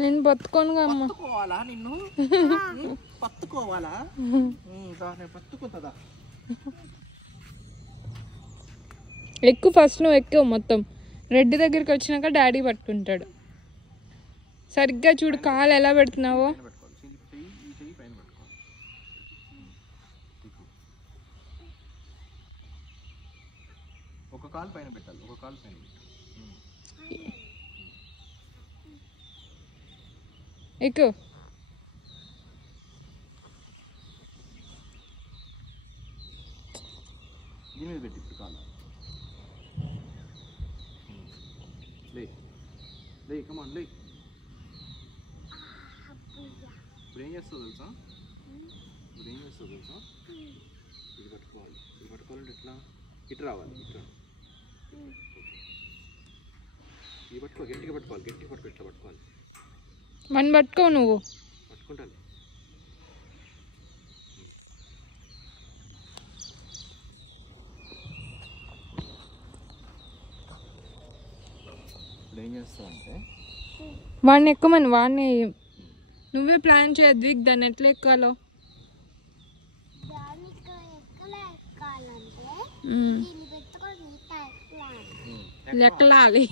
నేను పట్టుకోనుగా అమ్మ. పట్టుకోవాలా నిన్ను? పట్టుకోవాలా? పట్టుకుంటుందా? ఎక్కువ ఫస్ట్ నువ్వు ఎక్కువ మొత్తం. రెడ్డి దగ్గరికి వచ్చినాక డాడీ పట్టుకుంటాడు. సరిగ్గా చూడు కాలు ఎలా పెడుతున్నావో. ఒక కాలు పైన పెట్టాలి, ఒక కాలు పైన. ఎక్కువ దీని మీద పెట్టి ఇప్పుడు కాలు లే లే, కమాన్ లే. ఇప్పుడు ఏం చేస్తావు తెలుసా? ఇది పట్టుకోవాలి. ఇది పట్టుకోవాలంటే ఎట్లా? ఇటు రావాలి, ఇట్లా. ఇది పట్టుకో, గట్టిగా పట్టుకోవాలి, ఇట్లా పట్టుకోవాలి. మన పట్టుకో, నువ్వు పట్టుకుంటాను. ఇప్పుడు ఏం చేస్తావంటే వాడిని ఎక్కువమని వాడిని నువ్వే ప్లాన్ చేయద్దు దాన్ని ఎట్లా ఎక్కాలో. ఎక్కలాలి.